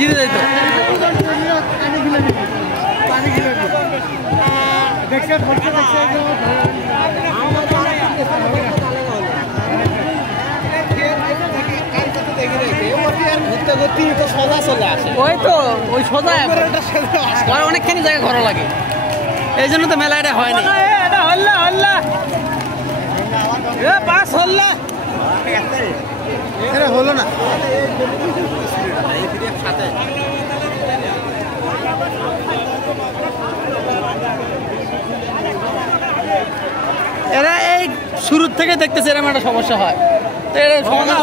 জিতে যাইতো। ওই তো ওই সোজা অনেকখানি জায়গা ঘর লাগে, এই জন্য তো মেলা এটা হয়নি। হলো না, এরা এই শুরুর থেকে দেখতেছে এরকম একটা সমস্যা হয়, তো এরা সমাধান